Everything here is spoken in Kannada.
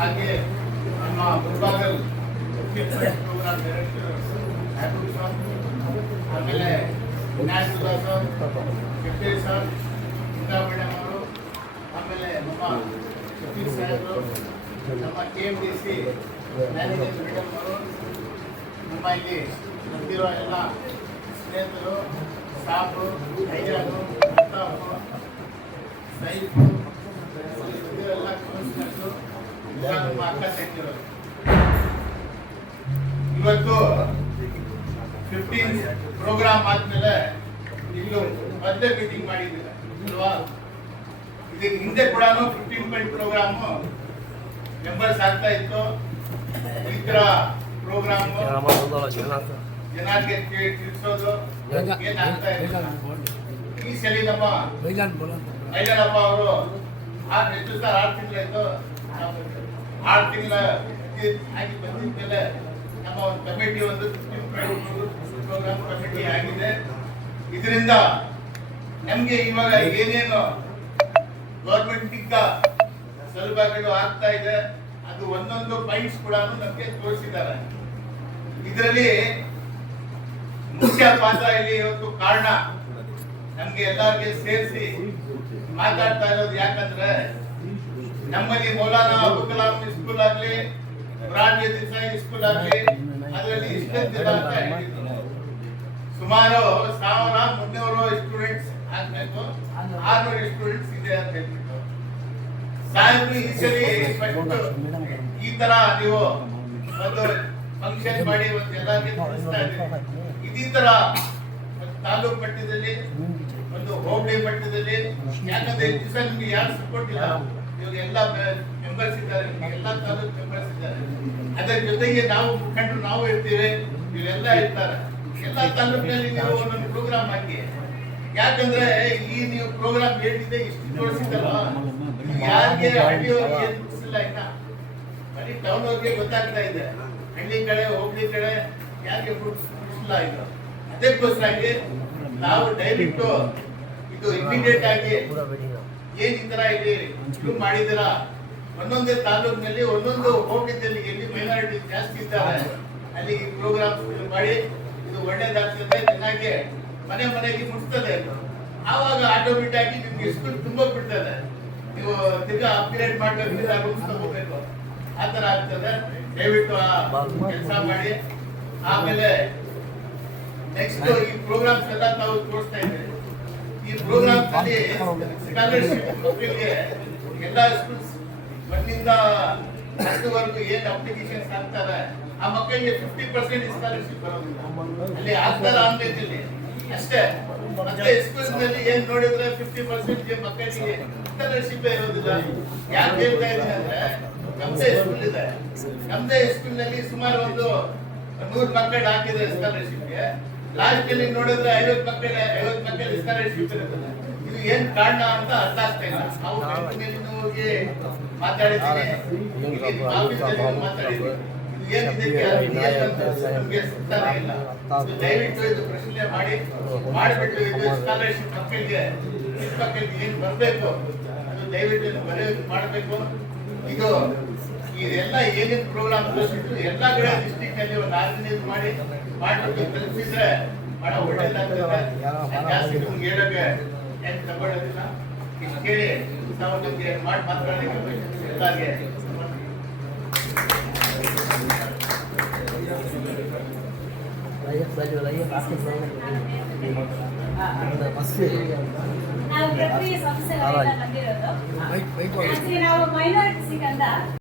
ಹಾಗೆ ನಮ್ಮ Mulbagal program director Matthew sir ಆಮೇಲೆ Vinayak Sudha sir Shetty sir Indira madam ಅವರು ಆಮೇಲೆ ನಮ್ಮ ಸತೀಶ್ ಸಾಹೇಬರು ನಮ್ಮ K M D C manager madam ಅವರು ನಮ್ಮ ಇಲ್ಲಿ ಬಂದಿರೋ ಎಲ್ಲ ಸ್ನೇಹಿತರು ಸಾಬು ಐಜಾನು ಪ್ರತಾಪ್ ಸೈಫ್ ಇವರೆಲ್ಲ ಕಮಿಷನರ್ಸು ಎಲ್ಲ ನಮ್ಮ ಅಕ್ಕ ಇವತ್ತು ಫಿಫ್ಟೀನ್ ಪ್ರೋಗ್ರಾಮ್ ಆದ್ಮೇಲೆ ಇಲ್ಲೂ ಮೊದಲೇ ಮೀಟಿಂಗ್ ಮಾಡಿದ್ದೀರ ಅಲ್ವಾ? ಇದಕ್ಕೆ ಹಿಂದೆ ಕೂಡ ಫಿಫ್ಟೀನ್ ಪಾಯಿಂಟ್ ಪ್ರೋಗ್ರಾಮ್ ಮೆಂಬರ್ಸ್ ಆಗ್ತಾ ಇತ್ತು. ಇತರ ಪ್ರೋಗ್ರಾಮ್ ತಿ- ತಿಳಿಸೋದು ಏನಾಗ್ತಾ ಇದೆ. ಈ ಸಲ ನಮ್ಮ ಮೈಲಾನಪ್ಪ ಅವರು ಆರು ಎಷ್ಟು ಸರ್ ಆರು ತಿಂಗಳಾಯ್ತು. ಆರು ತಿಂಗಳ ಆಗಿ ಬಂದಿದ್ಮೇಲೆ ನಮ್ಮ ಒಂದು ಕಮಿಟಿ ಒಂದು ಪ್ರೋಗ್ರಾಮ್ ಕಮಿಟಿ ಆಗಿದೆ. ಇದರಿಂದ ನಮಗೆ ಇವಾಗ ಏನೇನು ಗೌರ್ಮೆಂಟ್ ಇಂದ ಸೌಲಭ್ಯಗಳು ಆಗ್ತಾ ಇದೆ. ಅದು ಒಂದೊಂದು ಪಾಯಿಂಟ್ಸ್ ಕೂಡ ನಮಗೆ ತೋರಿಸಿದ್ದಾರೆ. ಇದರಲ್ಲಿ ಮುಖ್ಯ ಪಾತ್ರ ಇಲ್ಲಿ ಇವತ್ತು ಕಾರಣ ನಮ್ಗೆ ಎಲ್ಲರಿಗೆ ಸೇರಿಸಿ ಮಾತಾಡ್ತಾ ಇರೋದು ಯಾಕಂದ್ರೆ ನಮ್ಮಲ್ಲಿ ಮೌಲಾನಾ ಅಬುಲ್ ಕಲಾಂ ಸ್ಕೂಲ್ ಆಗ್ಲಿ ದೇಸಾಯಿ ಸ್ಕೂಲ್ ಆಗ್ಲಿ, ಅದರಲ್ಲಿ ಇಷ್ಟಂತ ಅಂತ ಹೇಳಿದ್ರು ಸುಮಾರು ಸಾವಿರ ಮುನ್ನೂರು ಸ್ಟೂಡೆಂಟ್ಸ್ ಆಗ್ಬೇಕು. ಆರ್ನೂರು ಸ್ಟೂಡೆಂಟ್ಸ್ ಇದೆ ಅಂತ ಹೇಳ್ಬಿಟ್ಟು ಸಾಹೇಬ್ರು, ಈ ಸರಿ ಈ ತರ ನೀವು ಒಂದು ಫಂಕ್ಷನ್ ಮಾಡಿ ಒಂದು ಎಲ್ಲರಿಗೆ ತಿಳಿಸ್ತಾ ಇದ್ದೀರಿ ಇದೇ ತರ ತಾಲೂಕು ಮಟ್ಟದಲ್ಲಿ, ಒಂದು ಹೋಬಳಿ ಮಟ್ಟದಲ್ಲಿ, ಯಾಕಂದ್ರೆ ದಿವಸ ನಿಮ್ಗೆ ಯಾರು ಸಪೋರ್ಟ್ ಇಲ್ಲ? ಇವಾಗ ಎಲ್ಲ ಮೆಂಬರ್ಸ್ ಇದ್ದಾರೆ ಎಲ್ಲ ತಾಲೂಕು ಮೆಂಬರ್ಸ್ ಇದ್ದಾರೆ ಅದರ ಜೊತೆಗೆ ನಾವು ಮುಖಂಡರು ನಾವು ಇರ್ತೀವಿ ಇವರೆಲ್ಲ ಇರ್ತಾರೆ. ಎಲ್ಲ ತಾಲೂಕಿನಲ್ಲಿ ನೀವು ಒಂದೊಂದು ಪ್ರೋಗ್ರಾಮ್ ಹಾಕಿ. ಯಾಕಂದ್ರೆ ಈ ನೀವು ಪ್ರೋಗ್ರಾಮ್ ಹೇಳಿದೆ ಇಷ್ಟು ತೋರಿಸಿದಲ್ಲ ಯಾರಿಗೆ ಹಳ್ಳಿಯವ್ರಿಗೆ ಏನು ಗೊತ್ತಿಲ್ಲ ಇನ್ನ? ಬರೀ ಟೌನ್ ಅವ್ರಿಗೆ ಗೊತ್ತಾಗ್ತಾ ಇದೆ. ಹಳ್ಳಿ ಕಡೆ ಹೋಗ್ಲಿ ಕಡೆ ಯಾರಿಗೆ ಇಲ್ಲ ಇದು. ಅದಕ್ಕೋಸ್ಕರ ನಾವು ಡೈರೆಕ್ಟ್ ಇದು ಇಮಿಡಿಯೇಟ್ ಆಗಿ ಏನ್ ಈ ತರ ಇಲ್ಲಿ ಇದು ಮಾಡಿದಿರ ಒಂದೊಂದೇ ತಾಲೂಕಿನಲ್ಲಿ ಒಂದೊಂದು ಹೋಗಿದ್ದಲ್ಲಿ ಎಲ್ಲಿ ಮೈನಾರಿಟಿ ಜಾಸ್ತಿ ಇದ್ದಾರೆ ಅಲ್ಲಿ ಈ ಪ್ರೋಗ್ರಾಮ್ ಮಾಡಿ. ಇದು ಒಳ್ಳೇದಾಗ್ತದೆ, ಚೆನ್ನಾಗಿ ಮನೆ ಮನೆಗೆ ಮುಟ್ತದೆ. ಆವಾಗ ಆಟೋಮೆಟಿಕ್ ಆಗಿ ನಿಮ್ಗೆ ಎಷ್ಟು ತುಂಬ ಬಿಡ್ತದೆ. ನೀವು ತಿರ್ಗಾ ಅಪ್ಗ್ರೇಡ್ ಮಾಡ್ಬೇಕು ರೂಮ್ಸ್ ತಗೋಬೇಕು. ಆ ತರ ಆಗ್ತದೆ. ದಯವಿಟ್ಟು ಕೆಲಸ ಮಾಡಿ. ಆಮೇಲೆ ನೆಕ್ಸ್ಟ್ ಈ ಪ್ರೋಗ್ರಾಮ್ಸ್ ಎಲ್ಲ ತಾವು ತೋರಿಸ್ತಾ ಪ್ರೋಗ್ರಾಮ್ಸ್ ಅಲ್ಲಿ ಸ್ಕಾಲರ್ಶಿಪ್ ಎಲ್ಲ ಸ್ಕೂಲ್ಸ್ ಒಂದಿಂದ ಹತ್ತುವರೆಗೂ ಏನ್ ಅಪ್ಲಿಕೇಶನ್ಸ್ ಹಾಕ್ತಾರೆ ಆ ಮಕ್ಕಳಿಗೆ ಫಿಫ್ಟಿ ಪರ್ಸೆಂಟ್ ಸ್ಕಾಲರ್ಶಿಪ್ ಬರೋದಿಲ್ಲ ಅಲ್ಲಿ ಆಗ್ತಾರ ಆನ್ಲೈನಲ್ಲಿ ಅಷ್ಟೇ ಮತ್ತೆ ಸ್ಕೂಲ್ಸ್ನಲ್ಲಿ ಏನ್ ನೋಡಿದ್ರೆ ಫಿಫ್ಟಿ ಪರ್ಸೆಂಟ್ ಮಕ್ಕಳಿಗೆ ಸ್ಕಾಲರ್ಶಿಪ್ ಇರೋದಿಲ್ಲ ಯಾಕೆ ಹೇಳ್ತಾ ಇದ್ದೀನಿ ಅಂದ್ರೆ ನಮ್ದೇ ಸ್ಕೂಲ್ ಇದೆ ನಮ್ದೇ ಸ್ಕೂಲ್ನಲ್ಲಿ ಸುಮಾರು ಒಂದು ನೂರು ಮಕ್ಕಳು ಹಾಕಿದ್ರೆ ಸ್ಕಾಲರ್ಶಿಪ್ಗೆ ಲಾಸ್ಟ್ ಅಲ್ಲಿ ನೋಡಿದ್ರೆ ಐವತ್ ಮಕ್ಕಳ ಐವತ್ ಮಕ್ಕಳ ಸ್ಕಾಲರ್ಶಿಪ್ ಇರುತ್ತದೆ ಏನ್ ಕಾರಣ ಅಂತ ಅರ್ಥ ಆಗ್ತಾ ಇಲ್ಲ. ನಾವು ಕಂಪನಿಯಲ್ಲಿ ಹೋಗಿ ಮಾತಾಡಿದ್ದೀನಿ ದಯವಿಟ್ಟು ಇದು ಪ್ರಶ್ನೆ ಮಾಡಿ. ಮಾಡಿಬಿಟ್ಟು ಇದು ಸ್ಕಾಲರ್ಶಿಪ್ ಮಕ್ಕಳಿಗೆ ಮಕ್ಕಳಿಗೆ ಏನ್ ಬರಬೇಕು ಅದು ದಯವಿಟ್ಟು ಬರೆಯೋದು ಮಾಡಬೇಕು. ಇದು ಇದೆಲ್ಲ ಏನೇನು ಪ್ರೋಗ್ರಾಮ್ ತೋರಿಸಿದ್ರು ಎಲ್ಲ ಕಡೆ ಡಿಸ್ಟಿಕ್ ಅಲ್ಲಿ ಒಂದು ಆರ್ಗನೈಸ್ ಮಾಡಿ ಮಾಡ್ಬಿಟ್ಟು ತಲುಪಿಸಿದ್ರೆ ಬಹಳ ಒಳ್ಳೇದಾಗ್ತದೆ. ಜಾಸ್ತಿ ನಿಮ್ಗೆ ಏನ್ ತಗೊಳ್ಳೋದಿಲ್ಲ ಇಷ್ಟು ಕೇಳಿ ನಾವು ನಿಮ್ಗೆ ಮಾಡಿ ಮಾತಾಡಲಿಕ್ಕೆ ಎಲ್ಲರಿಗೆ ನಾವು ಪ್ರಕ್ರಿಯೆ ಸಂಸ್ಥೆಗಳಿಂದ ಬಂದಿರೋದು Actually ನಾವು ಮೈನಾರಿಟೀಸ್ ಅಂತ